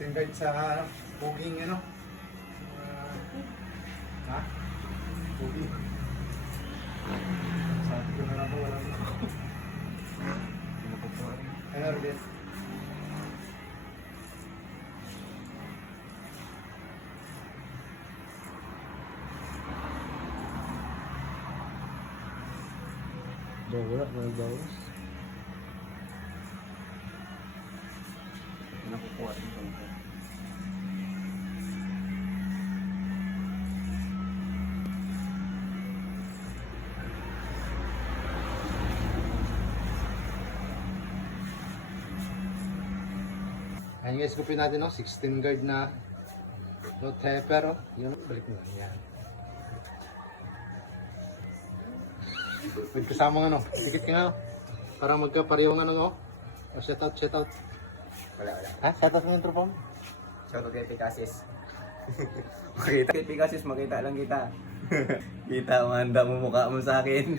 16 guide sa puging ano. Ha? Puging. Sabi ko na lang wala na ako. Ano rin? Wala, may bawas. Nakukuha rin ito. Ayan guys, kupin natin no, 16 guard na no taper oh. Yun, balik mo lang yan. Kasama ano, dikit ka nga no. Para magkapareho ng ano no. Oh, shout out, shout out. Wala. Ha? Shout out ng intro po. Shoutout kay Picasis. Makita kay Picasis, makita lang kita. Kita, umanda mo mukha mo sa akin.